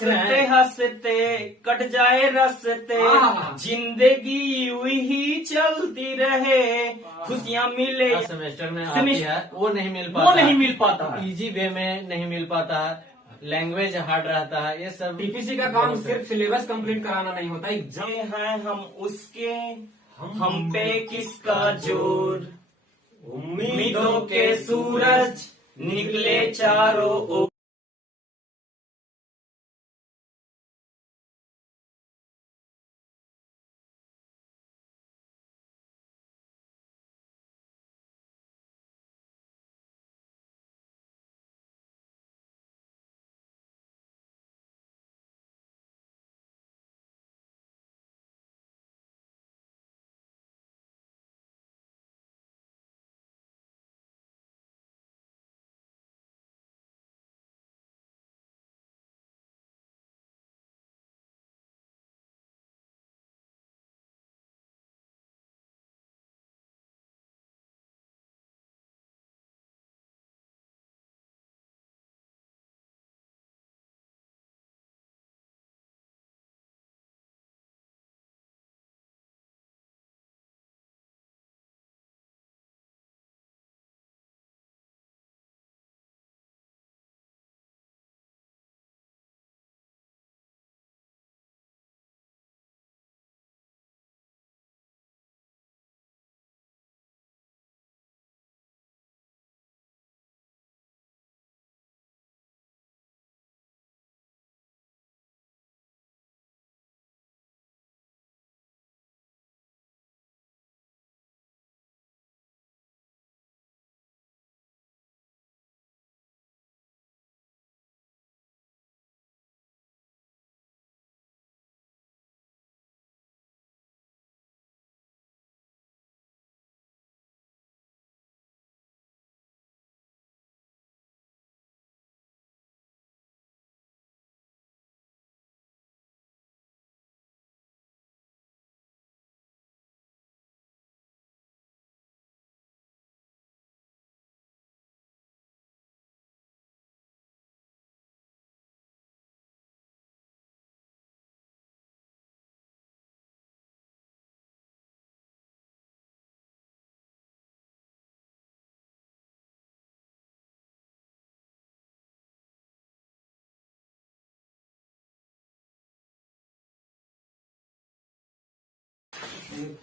हंसते हंसते कट जाए रस्ते, जिंदगी यूं ही चलती रहे, खुशियाँ मिले। सेमेस्टर में आती है वो नहीं मिल पाता, इजी वे में नहीं मिल पाता है, लैंग्वेज हार्ड रहता है। ये सब टीपीसी का काम सिर्फ सिलेबस कंप्लीट कराना नहीं होता, एग्जाम हैं हम उसके, हम पे किसका जोर, उम्मीदों के सूरज निकले चारों ओर।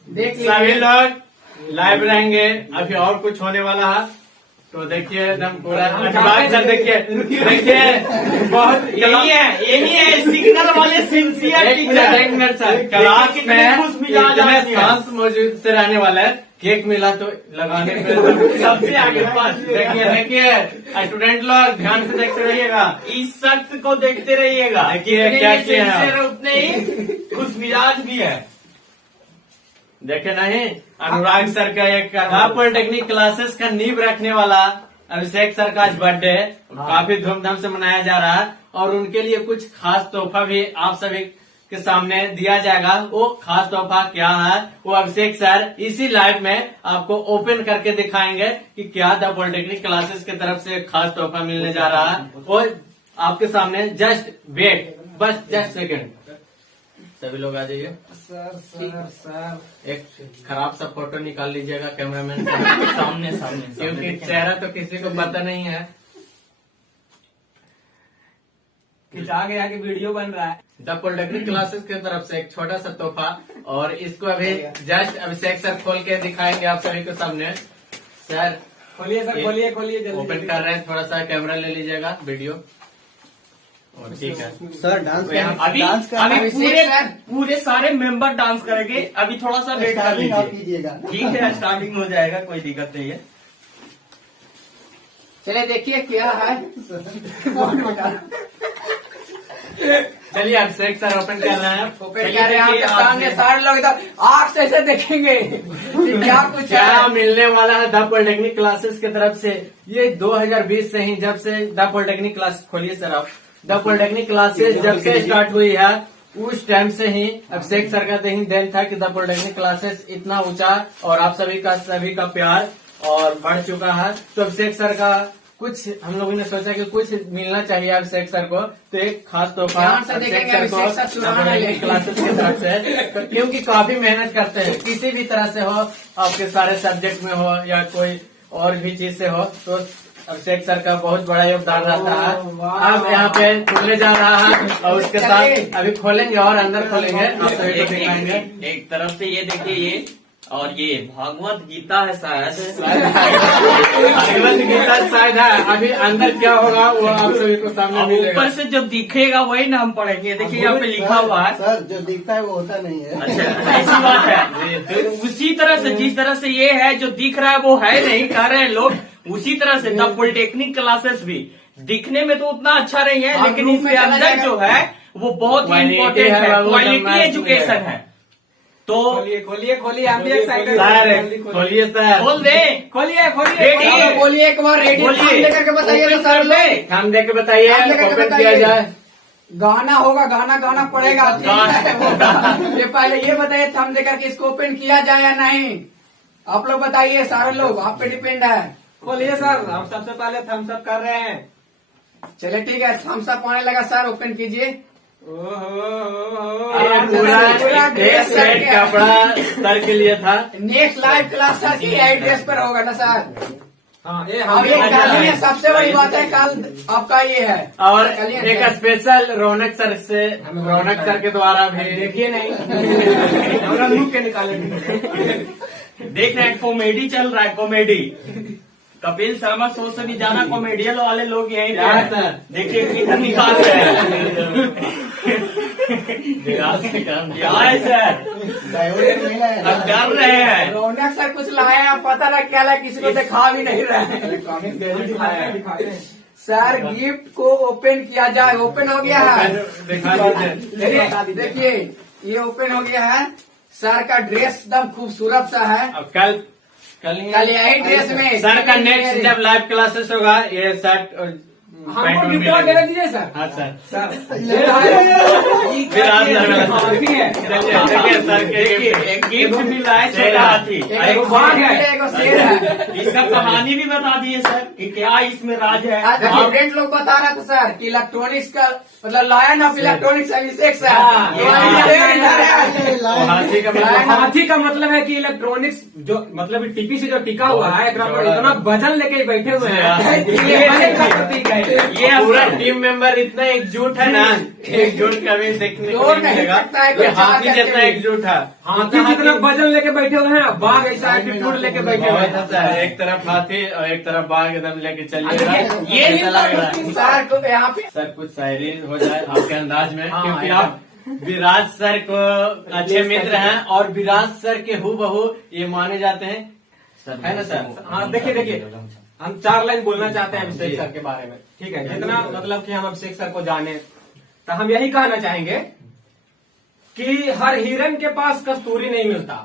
देख सभी लोग लाइव रहेंगे, अभी और कुछ होने वाला है तो देखिए एकदम पूरा अनुराग सर देखिए बहुत यही है सिग्नल वाले सिंसियर टीचर सर क्लास में शांत मौजूद से रहने वाला है। केक मिला तो लगाने पे सबसे आगे पास। देखिए स्टूडेंट लोग ध्यान से देखते रहिएगा, इस शख्स को देखते रहिएगा। देखिए क्या किया है, सिंसियर उतने ही खुश मिजाज भी है। देखे नहीं अनुराग सर का एक पॉलिटेक्निक क्लासेस का नींव रखने वाला अभिषेक सर का आज बर्थडे काफी धूमधाम से मनाया जा रहा है और उनके लिए कुछ खास तोहफा भी आप सभी के सामने दिया जाएगा। वो खास तोहफा क्या है वो अभिषेक सर इसी लाइव में आपको ओपन करके दिखाएंगे कि क्या द पॉलिटेक्निक क्लासेस की तरफ से खास तोहफा मिलने जा रहा है। वो आपके सामने जस्ट वेट, बस जस्ट सेकेंड, सभी लोग आ जाइए। सर एक खराब सा फोटो निकाल लीजिएगा कैमरामैन सामने सामने क्योंकि चेहरा तो किसी को पता नहीं है। खिंचा गया कि वीडियो बन रहा है। द पॉलिटेक्निक क्लासेस की तरफ से एक छोटा सा तोहफा और इसको अभी जस्ट अभिषेक सर खोल के दिखाएंगे आप सभी के सामने। सर खोलिए सर, खोलिए खोलिए जल्दी ओपन कर रहे हैं, थोड़ा सा कैमरा ले लीजिएगा वीडियो। और ठीक है सर डांस अभी पूरे सारे मेंबर डांस करेंगे। अभी थोड़ा सा वेट कर लीजिए। कीजिएगा। ठीक है स्टार्टिंग हो जाएगा, कोई दिक्कत नहीं है। चलिए देखिए क्या है। चलिए अभिषेक सर ओपन कर रहे हैं। ओपन कर रहे हैं आपके सामने, सारे लोग इधर आग से ऐसे देखेंगे कि क्या कुछ क्या है। मिलने वाला है द पॉलिटेक्निक क्लासेस की तरफ से। ये 2020 से ही जब से द पॉलिटेक्निक क्लास खोलिए सर आप, द पॉलिटेक्निक क्लासेस जब से स्टार्ट हुई है उस टाइम से ही अभिषेक सर का ही देन था कि द पॉलिटेक्निक क्लासेस इतना ऊंचा और आप सभी का प्यार और बढ़ चुका है। तो अभिषेक सर का कुछ हम लोगों ने सोचा कि कुछ मिलना चाहिए अभिषेक सर को, तो एक खास तोहफा ध्यान से अभिषेक देखेंगे, सर को अभिषेक सर सुनाना हमारे है। क्लासेस की तरफ से, क्योंकि काफी मेहनत करते हैं, किसी भी तरह से हो, आपके सारे सब्जेक्ट में हो या कोई और भी चीज से हो, तो अभिषेक सर का बहुत बड़ा योगदान रहता है। अब यहाँ पे खुलने जा रहा है और उसके साथ अभी खोलेंगे और अंदर खोलेंगे, आप सभी को दिखाएंगे। एक तरफ से ये देखिए, ये और ये भागवत गीता है शायद। भगवत गीता शायद है, अभी अंदर क्या होगा वो आप सभी को सामने अब मिलेगा। ऊपर से जो दिखेगा वही ना हम पढ़ेंगे। देखिए यहाँ पे लिखा हुआ है। सर जो दिखता है वो होता नहीं है। अच्छा, ऐसी बात है। तो उसी तरह से, जिस तरह से ये है, जो दिख रहा है वो है नहीं, कह रहे हैं लोग, उसी तरह से द पॉलिटेक्निक क्लासेस भी दिखने में तो उतना अच्छा नहीं है, हाँ, लेकिन ग्रुप में इसके चला अंदर जाएगा। जो है वो बहुत ही Quality इम्पोर्टेंट है, है, वो क्वालिटी नंबर एजुकेशन है। तो खोलिए खोलिए, हम भी एक्साइटेड सर खोलिए सर, खोल दे, खोलिए देखिए। बोलिए एक बार, रेडियो बोलिए। लेकर के बताइए Open तो सर कर दे। लोग। हम देख के बताइए, आप लेकर के ओपन बताइए। किया जाए। गाना होगा, गाना पड़ेगा, ठीक है वो। ये पहले ये बताइए थम देकर के इसको ओपन किया जाए या नहीं, आप लोग बताइए, सारे लोग आप पे डिपेंड है। बोलिए सर, हम सबसे पहले थम्स अप कर रहे हैं। चलिए ठीक है, थम्स अप आने लगा सर, ओपन कीजिए। ये पूरा पूरा ड्रेस सेट सर के- कपड़ा सर के लिए था। नेक्स्ट लाइव क्लास सर की एड्रेस पर होगा ना सर। हाँ, ये अब ये कल ही है, सबसे बड़ी बात है, कल आपका ये है। और कल ही एक है। स्पेशल रौनक सर से, रौनक सर के द्वारा भी देखिए नहीं हमरा मुंह के निकालेंगे। देख रहे हैं कॉमेडी चल रहा है, कॉमेडी। कपिल शर्मा शो से भी ज्यादा कॉमेडियन वाले लोग यहीं पे क्या है हैं। सर? देखिए किधर निकाल रहे हैं। क्या है सर? डाइवर्ट नहीं है। अब डर रहे हैं। रौनक सर कुछ लाए हैं, पता ना क्या लाए, किसी को दिखा भी नहीं रहे हैं। दिखाते हैं। सर गिफ्ट को ओपन किया जाए, ओपन हो गया है। दिखा दीजिए। देखिए ये ओपन हो गया है, सर का ड्रेस एकदम खूबसूरत सा है। अब कल यही ड्रेस में सर का नेक्स्ट जब लाइव क्लासेस होगा, ये शर्ट और पैंट हमको में गिफ्ट दे मिलेगा। दीजिए सर। हाँ सर, सर फिर आप है। देखिए सर के देखिए गिफ्ट। एक गिफ्ट मिल रहा है, छोटा हाथी। एक बाघ है, एक शेर है। इसका कहानी भी बता दिए सर कि क्या इसमें राज है। आज स्टूडेंट लोग बता रहा था सर कि इलेक्ट्रॉनिक्स का मतलब lion of electronics Abhishek sir. हाँ, ये हाँ, शेर इधर है। हाथी का मतलब हाथी का मतलब है कि इलेक्ट्रॉनिक्स जो मतलब टीपी से जो टिका हुआ है, एकरा पर इतना वजन लेके बैठे हुए हैं। ये वजन का प्रतीक है। ये पूरा टीम मेंबर इतना एकजुट है ना, एकजुट कभी देखने को जोड़ नहीं नहीं मिलेगा। सकता है ये कोई हाथी चाह जितना करके एकजुट है। हाथी जितना वजन लेके बैठे हुए हैं, बाघ ऐसा एटीट्यूड लेके बैठे हुए हैं। सर एक तरफ हाथी और एक तरफ बाघ एकदम लेके चलिएगा। ये ऐसा लग रहा है। सर को यहाँ पे सर कुछ शायरी हो जाए आपके अंदाज में, हाँ, क्योंकि एकदम। आप विराज सर को अच्छे मित्र हैं और विराज सर के हूबहू ये माने जाते हैं, है ना सर? हाँ, देखिए हम 4 लाइन बोलना चाहते हैं अभिषेक सर के बारे में, ठीक है? जितना मतलब कि हम अभिषेक सर को जाने, तो हम यही कहना चाहेंगे कि हर हिरन के पास कस्तूरी नहीं मिलता।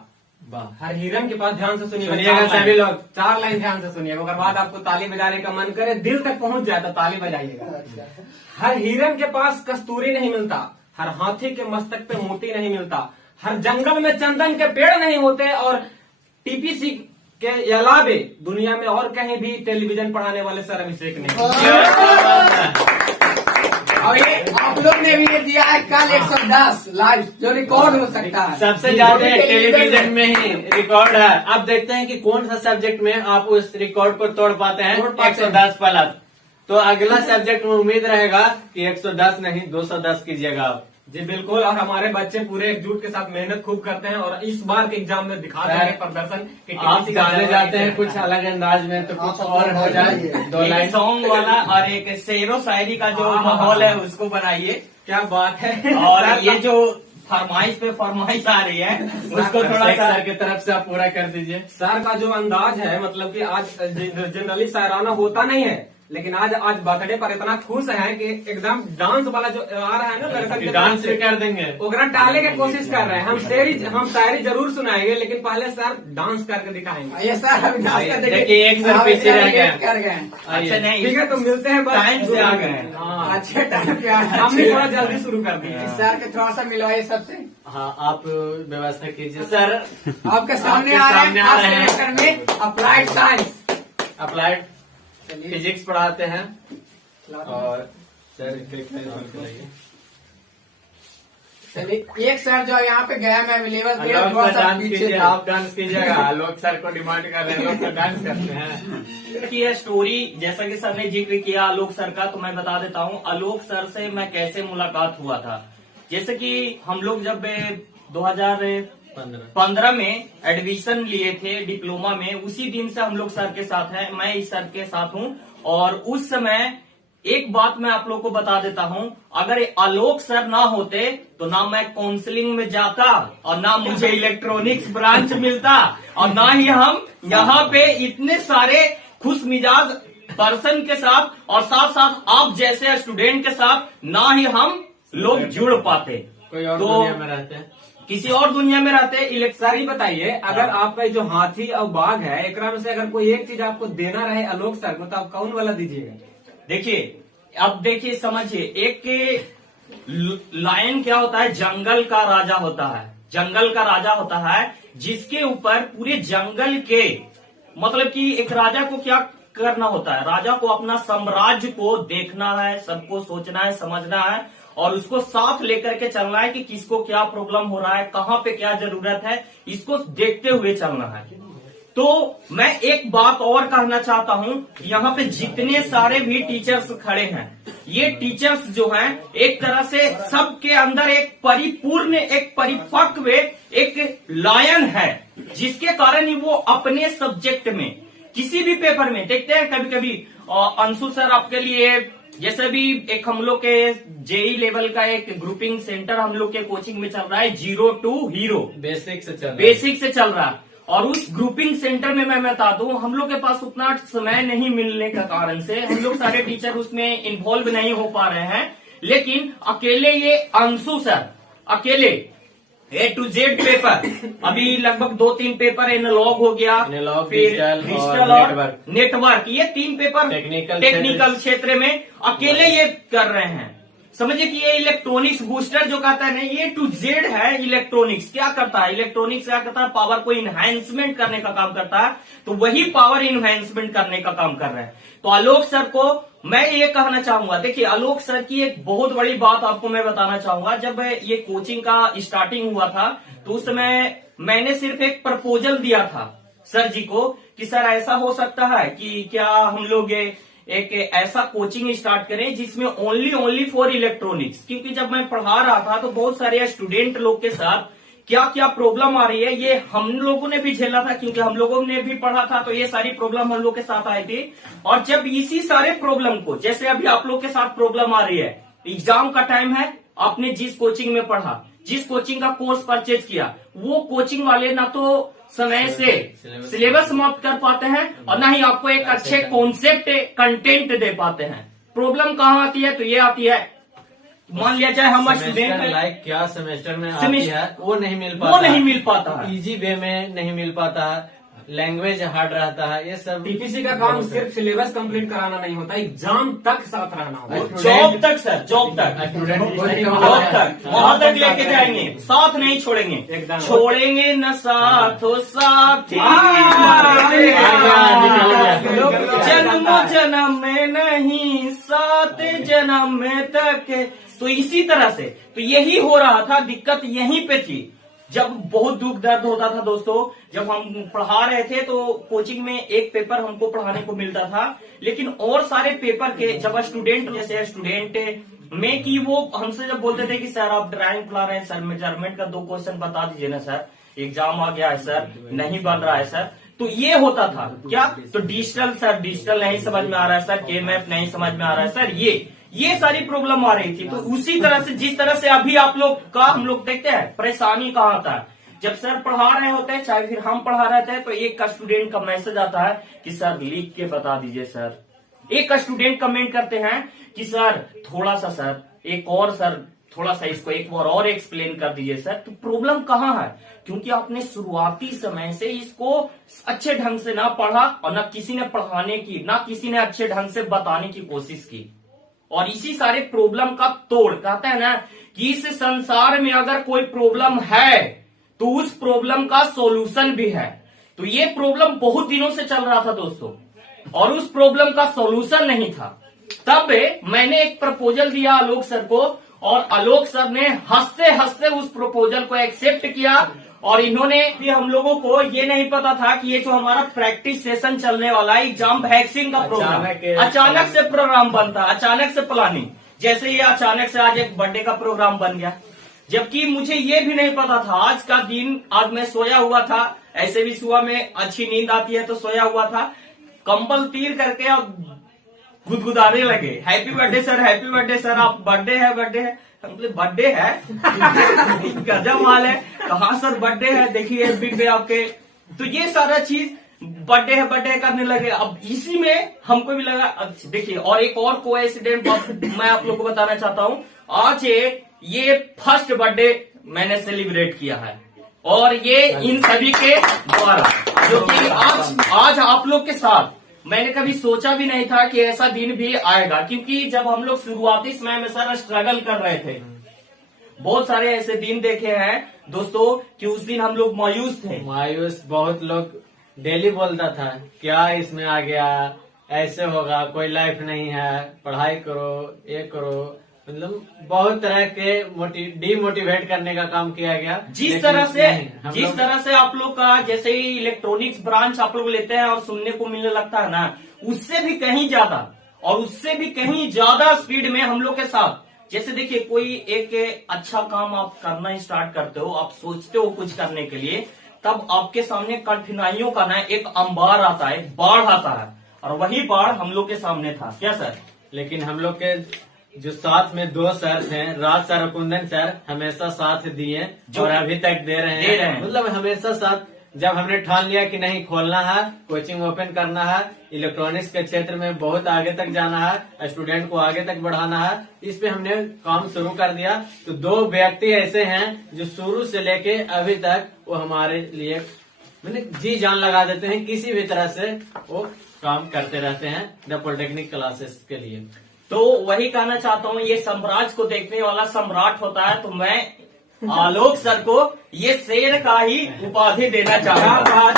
हर हिरन के पास, ध्यान से सुनिएगा सभी लोग, 4 लाइन ध्यान से सुनिएगा, उसके बाद आपको ताली बजाने का मन करे, दिल तक पहुंच जाए तो ताली बजाइएगा। हर हिरन के पास कस्तूरी नहीं मिलता, हर हाथी के मस्तक पे मोती नहीं मिलता, हर जंगल में चंदन के पेड़ नहीं होते, और टीपीसी के अलावे दुनिया में और कहीं भी टेलीविजन पढ़ाने वाले सर अभिषेक नहीं। और ये आप लोग ने भी ये दिया है कल 110 लाइव, जो रिकॉर्ड हो सकता है। सबसे ज्यादा टेलीविजन में ही रिकॉर्ड है। अब देखते हैं कि कौन सा सब्जेक्ट में आप उस रिकॉर्ड को तोड़ पाते हैं। 110 प्लस। तो अगला सब्जेक्ट में उम्मीद रहेगा कि 110 नहीं 210 कीजिएगा आप। जी बिल्कुल, और हमारे बच्चे पूरे एकजुट के साथ मेहनत खूब करते हैं, और इस बार के एग्जाम में दिखा देंगे प्रदर्शन कि आप TPC का गाने जवाब जाते हैं कैसे कुछ है। अलग अंदाज में, तो कुछ आप और हो जाए। बताइए। 2 एक लाइन सॉन्ग वाला और एक शेरो शायरी का जो हाँ, माहौल है उसको बनाइए। क्या बात है। और ये जो फरमाइश पे फरमाइश आ रही है उसको थोड़ा अभिषेक सा सर की तरफ से आप पूरा कर दीजिए। सर का जो अंदाज है, मतलब कि आज जनरली शायराना होता नहीं है, लेकिन आज बर्थडे पर इतना खुश है कि एकदम डांस वाला जो आ रहा है ना लड़कन के डांस भी कर देंगे। ओकरा टाले की कोशिश कर रहे हैं। हम शायरी जरूर सुनाएंगे, लेकिन पहले सर डांस करके दिखाएंगे। ये सर अभी नाच कर देखिए, एक सर पीछे रह गए। कर गए। अच्छा नहीं ठीक है, तो मिलते हैं बस टाइम से आ गए। हाँ, अच्छे टाइम पे आए। हम भी थोड़ा जल्दी शुरू कर दिए। सर के थोड़ा सा मिलवाइए सबसे। हाँ, आप व्यवस्था कीजिए सर। आपके सामने आपके आ रहे सामने हैं आ आज रहे हैं। सेमेस्टर में अप्लाइड साइंस। अप्लाइड फिजिक्स पढ़ाते हैं और सर क्रिकेट चलिए एक सर जो यहाँ पे गया मैं अवेलेबल थे आलोक थोड़ा सर सा डांस पीछे कीजिए, था। आप डांस कीजिएगा। आलोक सर को डिमांड कर रहे हैं, लोग तो डांस करते हैं। की यह स्टोरी जैसा कि सर ने जिक्र किया आलोक सर का, तो मैं बता देता हूँ आलोक सर से मैं कैसे मुलाकात हुआ था। जैसे कि हम लोग जब 2015 में एडमिशन लिए थे डिप्लोमा में, उसी दिन से हम लोग सर के साथ हैं, मैं इस सर के साथ हूँ। और उस समय एक बात मैं आप लोग को बता देता हूँ, अगर आलोक सर ना होते तो ना मैं काउंसलिंग में जाता और ना मुझे इलेक्ट्रॉनिक्स ब्रांच मिलता और ना ही हम यहाँ पे इतने सारे खुश मिजाज पर्सन के साथ और साथ साथ आप जैसे स्टूडेंट के साथ ना ही हम लोग जुड़ पाते। कोई और तो दुनिया में रहते हैं। किसी और दुनिया में रहते। सर ही बताइए, अगर आपका जो हाथी और बाघ है, एकरा में से अगर कोई एक चीज आपको देना रहे आलोक सर को, तो आप कौन वाला दीजिएगा? देखिए अब देखिए समझिए, एक लायन क्या होता है, जंगल का राजा होता है। जंगल का राजा होता है जिसके ऊपर पूरे जंगल के, मतलब कि एक राजा को क्या करना होता है, राजा को अपना साम्राज्य को देखना है, सबको सोचना है, समझना है और उसको साथ लेकर के चलना है कि किसको क्या प्रॉब्लम हो रहा है, कहाँ पे क्या जरूरत है, इसको देखते हुए चलना है। तो मैं एक बात और कहना चाहता हूं, यहाँ पे जितने सारे भी टीचर्स खड़े हैं, ये टीचर्स जो हैं एक तरह से सबके अंदर एक परिपूर्ण, एक परिपक्व, एक लायन है, जिसके कारण ही वो अपने सब्जेक्ट में किसी भी पेपर में देखते हैं। कभी कभी अंशु सर आपके लिए, जैसे भी एक हम लोग के जेई लेवल का एक ग्रुपिंग सेंटर हम लोग के कोचिंग में चल रहा है, 0 to हीरो, बेसिक से चल रहा है। और उस ग्रुपिंग सेंटर में मैं बता दूं, हम लोग के पास उतना समय नहीं मिलने का कारण से हम लोग सारे टीचर उसमें इन्वॉल्व नहीं हो पा रहे हैं। लेकिन अकेले ये अंशु सर अकेले A to Z पेपर, अभी लगभग 2-3 पेपर एनालॉग हो गया, एनालॉग, फिर डिजिटल और नेटवर्क, ये 3 पेपर टेक्निकल क्षेत्र में अकेले ये कर रहे हैं। समझिए कि ये इलेक्ट्रॉनिक्स बूस्टर जो कहता है ना, ये टू जेड है। इलेक्ट्रॉनिक्स क्या करता है, इलेक्ट्रॉनिक्स क्या करता है, पावर को इन्हांसमेंट करने का काम करता है, तो वही पावर इन्हांसमेंट करने का काम कर रहे हैं। तो आलोक सर को मैं ये कहना चाहूंगा, देखिए आलोक सर की एक बहुत बड़ी बात आपको मैं बताना चाहूंगा। जब ये कोचिंग का स्टार्टिंग हुआ था तो उस समय मैंने सिर्फ एक प्रपोजल दिया था सर जी को कि सर ऐसा हो सकता है कि क्या हम लोग एक ऐसा कोचिंग स्टार्ट करें जिसमें ओनली फॉर इलेक्ट्रॉनिक्स, क्योंकि जब मैं पढ़ा रहा था तो बहुत सारे स्टूडेंट लोग के साथ क्या क्या प्रॉब्लम आ रही है ये हम लोगों ने भी झेला था, क्योंकि हम लोगों ने भी पढ़ा था, तो ये सारी प्रॉब्लम हम लोग के साथ आई थी। और जब इसी सारे प्रॉब्लम को, जैसे अभी आप लोग के साथ प्रॉब्लम आ रही है, एग्जाम का टाइम है, आपने जिस कोचिंग में पढ़ा, जिस कोचिंग का कोर्स परचेज किया, वो कोचिंग वाले ना तो समय से सिलेबस समाप्त कर पाते हैं और ना ही आपको एक अच्छे कॉन्सेप्ट कंटेंट दे पाते हैं। प्रॉब्लम कहाँ आती है, तो ये आती है, मान लिया जाए हम स्टूडेंट लाइक क्या सेमेस्टर में आती है वो नहीं मिल पाता है, इजी वे में नहीं मिल पाता है, लैंग्वेज हार्ड रहता है, ये सब। टीपीसी का काम सिर्फ सिलेबस कंप्लीट कराना नहीं होता, एग्जाम तक साथ रहना होता। जॉब तक सर, जॉब तक वहां तक लेके जाएंगे, साथ नहीं छोड़ेंगे, एकदम छोड़ेंगे न साथ हो साथ, जन्म जन्म में नहीं, साथ जन्म में तक। तो इसी तरह से तो यही हो रहा था, दिक्कत यहीं पे थी। जब बहुत दुख दर्द होता था दोस्तों, जब हम पढ़ा रहे थे तो कोचिंग में एक पेपर हमको पढ़ाने को मिलता था, लेकिन और सारे पेपर के जब स्टूडेंट, जैसे स्टूडेंट में कि वो हमसे जब बोलते थे कि सर आप ड्राइंग पढ़ा रहे हैं, सर मेजरमेंट का 2 क्वेश्चन बता दीजिए ना सर, एग्जाम आ गया है सर, नहीं बन रहा है सर, तो ये होता था क्या, तो डिजिटल सर, डिजिटल नहीं समझ में आ रहा है सर, के मैप नहीं समझ में आ रहा है सर, ये सारी प्रॉब्लम आ रही थी। तो उसी तरह से जिस तरह से अभी आप लोग का हम लोग देखते हैं परेशानी कहाँ आता है, जब सर पढ़ा रहे होते हैं, चाहे फिर हम पढ़ा रहे थे, तो एक स्टूडेंट का मैसेज आता है कि सर लिख के बता दीजिए सर। एक स्टूडेंट कमेंट करते हैं कि सर थोड़ा सा सर, एक और सर थोड़ा सा इसको एक बार और एक्सप्लेन कर दीजिए सर। तो प्रॉब्लम कहाँ है, क्योंकि आपने शुरुआती समय से इसको अच्छे ढंग से ना पढ़ा और ना किसी ने पढ़ाने की, ना किसी ने अच्छे ढंग से बताने की कोशिश की। और इसी सारे प्रॉब्लम का तोड़, कहते हैं ना कि इस संसार में अगर कोई प्रॉब्लम है तो उस प्रॉब्लम का सॉल्यूशन भी है। तो ये प्रॉब्लम बहुत दिनों से चल रहा था दोस्तों, और उस प्रॉब्लम का सॉल्यूशन नहीं था। तब मैंने एक प्रपोजल दिया आलोक सर को, और आलोक सर ने हंसते हंसते उस प्रपोजल को एक्सेप्ट किया। और इन्होंने भी, हम लोगों को ये नहीं पता था कि ये जो हमारा प्रैक्टिस सेशन चलने वाला है, एग्जाम वैक्सीन का प्रोग्राम, अचानक से प्रोग्राम बनता, अचानक से प्लानिंग, जैसे ये अचानक से आज एक बर्थडे का प्रोग्राम बन गया। जबकि मुझे ये भी नहीं पता था, आज का दिन, आज मैं सोया हुआ था, ऐसे भी सुबह में अच्छी नींद आती है तो सोया हुआ था, कंबल तीर करके अब गुदगुदाने लगे, happy birthday sir, happy birthday sir, आप बर्थडे है, बर्थडे है। हम बोले बर्थडे है गजब हाल है, कहाँ सर बर्थडे है, देखिए एफबी पे आपके। तो ये सारा चीज बर्थडे है, बर्थडे करने लगे। अब इसी में हमको भी लगा, देखिए, और एक और कोइंसिडेंट मैं आप लोग को बताना चाहता हूँ। आज ये फर्स्ट बर्थडे मैंने सेलिब्रेट किया है, और ये इन सभी के द्वारा, जो कि आज आप लोग के साथ मैंने कभी सोचा भी नहीं था कि ऐसा दिन भी आएगा। क्योंकि जब हम लोग शुरुआती समय में सर स्ट्रगल कर रहे थे, बहुत सारे ऐसे दिन देखे हैं दोस्तों कि उस दिन हम लोग मायूस थे। मायूस, बहुत लोग डेली बोलता था क्या इसमें आ गया, ऐसे होगा, कोई लाइफ नहीं है, पढ़ाई करो, ये करो, मतलब बहुत तरह के डीमोटिवेट करने का काम किया गया। जिस तरह से आप लोग का, जैसे ही इलेक्ट्रॉनिक्स ब्रांच आप लोग लेते हैं और सुनने को मिलने लगता है ना, उससे भी कहीं ज्यादा और उससे भी कहीं ज्यादा स्पीड में हम लोग के साथ, जैसे देखिए, कोई एक अच्छा काम आप करना स्टार्ट करते हो, आप सोचते हो कुछ करने के लिए, तब आपके सामने कठिनाइयों का ना एक अंबार आता है, बाढ़ आता है, और वही बाढ़ हम लोग के सामने था। क्या सर? लेकिन हम लोग के जो साथ में दो सर थे, राज सर और कुंदन सर, हमेशा साथ दिए और अभी तक दे रहे हैं। मतलब हमेशा साथ। जब हमने ठान लिया कि नहीं, खोलना है, कोचिंग ओपन करना है, इलेक्ट्रॉनिक्स के क्षेत्र में बहुत आगे तक जाना है, स्टूडेंट को आगे तक बढ़ाना है, इस पे हमने काम शुरू कर दिया। तो दो व्यक्ति ऐसे हैं जो शुरू से लेके अभी तक वो हमारे लिए मतलब जी जान लगा देते हैं, किसी भी तरह से वो काम करते रहते हैं द पॉलिटेक्निक क्लासेस के लिए। तो वही कहना चाहता हूँ, ये साम्राज्य को देखने वाला सम्राट होता है, तो मैं आलोक सर को ये शेर का ही उपाधि देना चाहूंगा।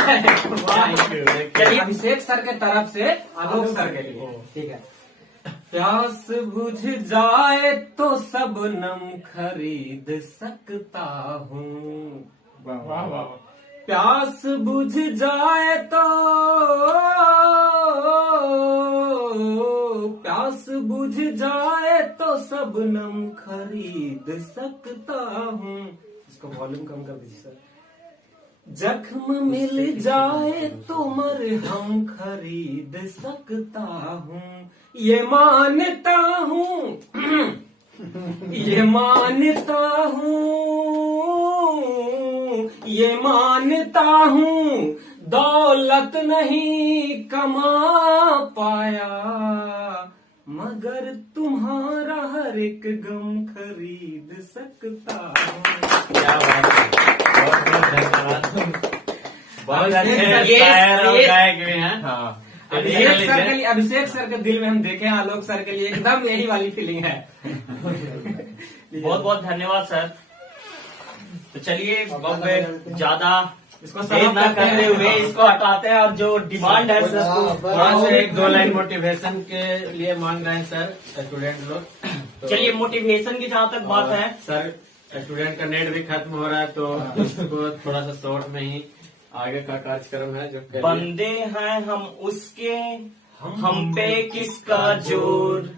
चलिए अभिषेक सर के तरफ से आलोक सर के लिए, ठीक है। प्यास बुझ जाए तो सबनम खरीद सकता हूँ, प्यास बुझ जाए तो, प्यास बुझ जाए तो सबनम खरीद सकता हूँ। इसको वॉल्यूम कम कर दीजिए सर। जख्म मिल जाए तो मरहम खरीद सकता हूँ, ये मानता हूँ ये मानता हूँ, ये मानता हूँ, दौलत नहीं कमा पाया, मगर तुम्हारा हर एक गम खरीद सकता हूँ। क्या बात है, बहुत बहुत धन्यवाद। बहुत अच्छे ये शायर और गायक भी हैं। हाँ, अभिषेक सर के दिल में हम देखें, आलोक सर के लिए एकदम यही वाली फीलिंग है। बहुत बहुत धन्यवाद सर। तो चलिए अब ज्यादा इसको देर ना करते हुए इसको हटाते हैं, और जो डिमांड है सर, थोड़ा सा एक दो लाइन मोटिवेशन के लिए मांग रहे हैं सर स्टूडेंट लोग। तो चलिए मोटिवेशन की जहाँ तक बात है सर, स्टूडेंट का नेट भी खत्म हो रहा है, तो उसको थोड़ा सा शॉर्ट में ही आगे का कार्यक्रम है जो बंदे हैं हम उसके, हम पे किसका जोर,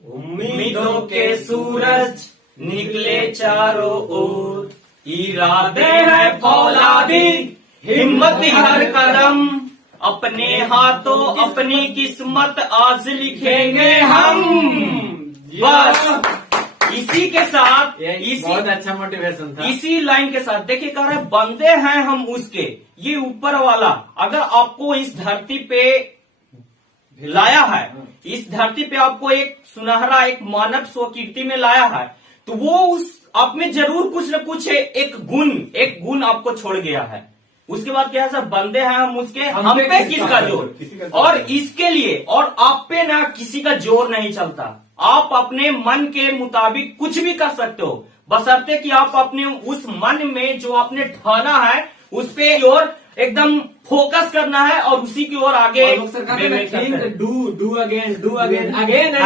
उम्मीदों के सूरज निकले चारों ओर, इरादे हैं फौलादी, हिम्मत हर कदम, अपने हाथों अपनी किस्मत आज लिखेंगे हम। बस इसी के साथ, बहुत अच्छा मोटिवेशन था। इसी लाइन के साथ देखिए, कह रहे हैं बंदे हैं हम उसके, ये ऊपर वाला अगर आपको इस धरती पे लाया है, इस धरती पे आपको एक सुनहरा, एक मानव स्वकीर्ति में लाया है, तो वो उस आप में जरूर कुछ न कुछ एक गुण आपको छोड़ गया है। उसके बाद क्या है सर, बंदे हैं हम उसके, हम पे किसका जोर, और इसके लिए और आप पे ना किसी का जोर नहीं चलता। आप अपने मन के मुताबिक कुछ भी कर सकते हो, बशर्ते कि आप अपने उस मन में जो आपने ठाना है उस पे और एकदम फोकस करना है और उसी की ओर आगे और लोग सरकार में थिंक डू अगेन अगेन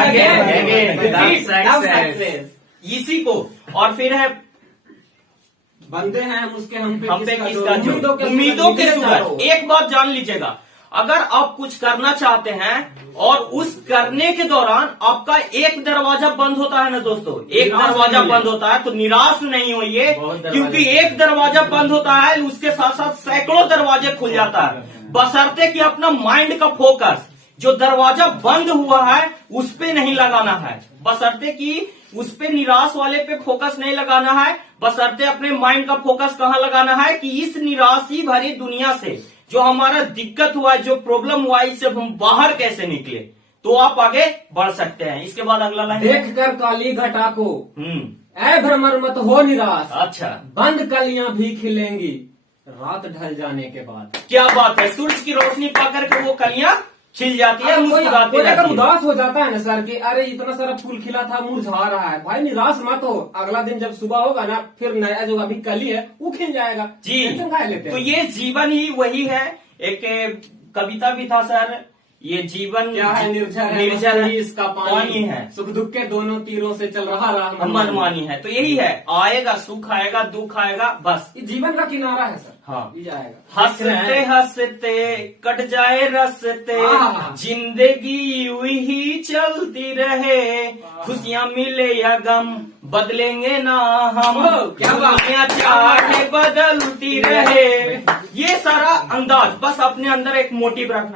इसी को। और फिर है बंदे हैं हम उसके, हम पे किसका जो उम्मीदों के सुगर। एक बात जान लीजिएगा, अगर आप कुछ करना चाहते हैं और उस करने के दौरान आपका एक दरवाजा बंद होता है ना दोस्तों, एक दरवाजा बंद होता है, तो निराश नहीं होइए, क्योंकि एक दरवाजा बंद होता है उसके साथ साथ सैकड़ों दरवाजे खुल जाता है, बशर्ते कि अपना माइंड का फोकस जो दरवाजा बंद हुआ है उस पे नहीं लगाना है, बशर्ते कि उस पे निराश वाले पे फोकस नहीं लगाना है, बशर्ते अपने माइंड का फोकस कहाँ लगाना है कि इस निराशी भरी दुनिया से जो हमारा दिक्कत हुआ है, जो प्रॉब्लम हुआ है, इससे हम बाहर कैसे निकले, तो आप आगे बढ़ सकते हैं। इसके बाद अगला लाइन देख कर काली घटा को ऐ भ्रमर मत हो निराश, अच्छा, बंद कलियां भी खिलेंगी रात ढल जाने के बाद। क्या बात है, सूरज की रोशनी पाकर के वो कलियां खिल जाती है, मुस्कुराती कोई अगर रहती है। उदास हो जाता है ना सर कि अरे इतना सारा फूल खिला था मुरझा रहा है, भाई निराश मत हो, अगला दिन जब सुबह होगा ना फिर नया जो अभी कली है वो खिल जाएगा। जी, टेंशन काहे लेते तो हैं? ये जीवन ही वही है। एक कविता भी था सर, ये जीवन क्या है, निर्झर है इसका पानी है, सुख दुख के दोनों तीरों से चल रहा राह मनमानी है। तो यही है, आएगा सुख आएगा दुख आएगा, बस ये जीवन का किनारा है सर। हाँ, ये जाएगा हंसते हंसते कट जाए रस्ते, जिंदगी यूं ही चलती रहे, खुशियाँ मिले या गम बदलेंगे ना हम, क्या बात है, चाहे बदलती रहे। ये सारा अंदाज, बस अपने अंदर एक मोटिव रखना।